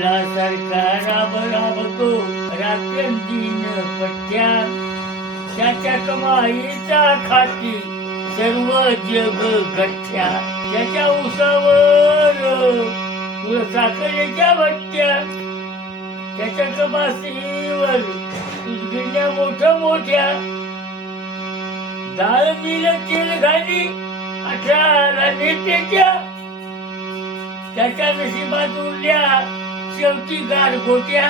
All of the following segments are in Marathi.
फुलासारखा राब राबतो रात्रंदीन पट्ट्या. त्याच्या कमाईचा खाती सर्व जग गठ्ठ्या. त्याच्या उसावर साखरेच्या भट्ट्या. त्याच्या कपासीवर गिरण्या मोठ्या मोठ्या. दाळ मिल तेल घाली अठरा नेत्याच्या त्याच्या नशिबात उरल्या शेवटी गार गोट्या.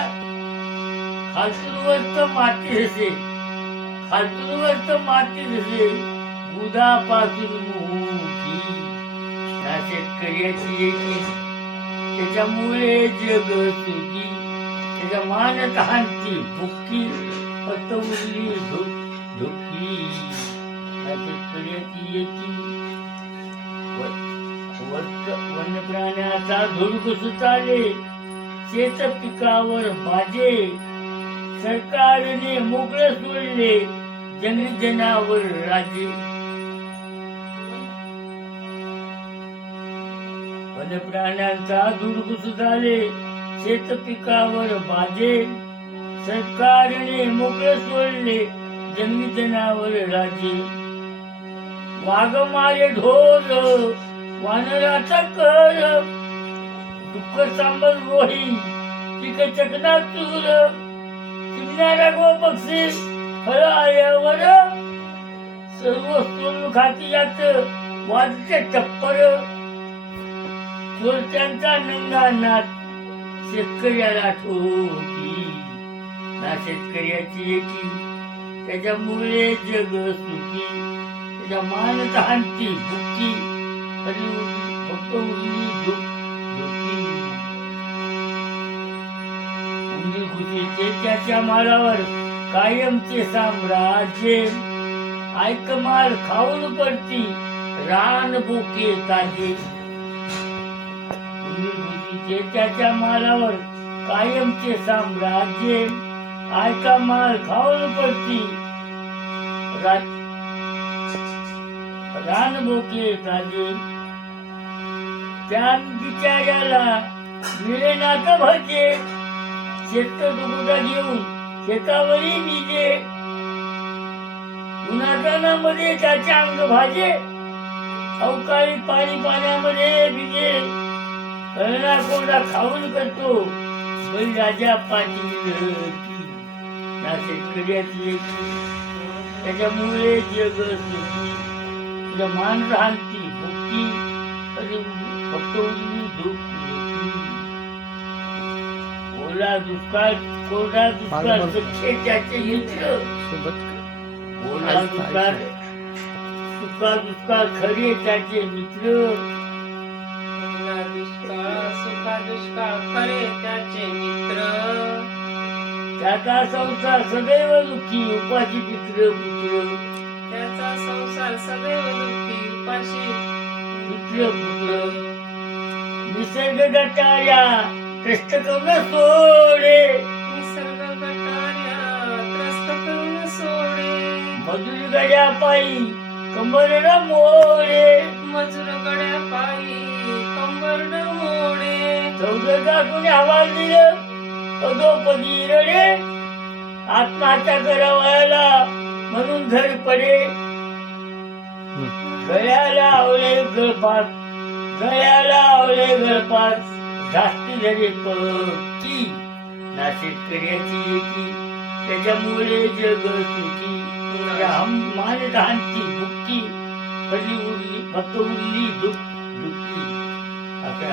खालतून वस्त माती हसे खालतून वस्त माती हसे उदापासून मुठी त्या शेतकऱ्याची एकी त्याच्यामुळे जग सुखी. त्याच्या मानत हानती भुक्की. फक्त उरली धुक धुकी त्या शेतकऱ्याची एकी वन्य प्राण्याचा धुडक चाले शेत पिकावर बाजे. सरकारने मोकळे सोडले जनजनावर जनावर राजे. प्राण्यांचा दुर्गुस झाले शेत पिकावर बाजे. सरकारने मोकळे सोडले जनजनावर जनावर राजे. वाघ मारे ढोर वानराचा कर दुःख सांबर रोही पिक चकना चूर चिमणारा गो पक्षी फळ आल्यावर सर्व सोल खाती यात वाजते टप्पर. चोरट्यांचा नंगा नाच शेतकऱ्याला ठोकी. ना शेतकऱ्याची एकी त्याच्यामुळे जग सुखी. त्याच्या मान तहानती भुकी खरी फक्त उरली धुक उंदीर खुशीचे त्याच्या मालावर कायमचे साम्राज्य. ऐकमाल खाऊन पडती रान बोके ताजे. उंदीर खुशीचे त्याच्या माळावर कायमचे साम्राज्य. ऐका माल खाऊन पडती रान बोके ताजे. त्या बिचाऱ्याला मिळेनात भजे. शेत दुगुटा घेऊन शेतावरही निजे उन्हातानामध्ये त्याचे अंग भाजे. अवकाळी पाणी पाण्यामध्ये भिजे. कळणा कोंडा खाऊन करतो. बैल राजा पाटील ना शेतकऱ्याची त्याच्यामुळे जग मान राहती भक्ती. फक्त दुष्काळ कोरडा दुष्काळ सख्खे त्याचे मित्र ओला दुष्काळ सुका दुष्काळ खरे त्याचे मित्र. ओला दुष्काळ सुका दुष्काळ खरे त्याचे मित्र. त्याचा संसार सदैव दुःखी उपाशी मित्र पुत्र. त्याचा संसार सदैव दुःखी उपाशी पुत्र पुत्र. निसर्ग गटाया कष्ट करून सोडे. मजुरी गड्या पायी कंबर न मोडे. मजूर गड्या पायी कंबर न मोडे चौदा कोणी हवाल दिलं. अधोपदी रडे आत्महत्या करावायला म्हणून धड पडे. गळ्याला आवले गळपास गळ्याला आवले गळपास जास्ती झाली पक्की ना शेतकऱ्याची एकी. त्याच्यामुळे जग सुखी. हम मान धानती बुक्की कधी उरली फक्त उरली दुःख दुःखी. असं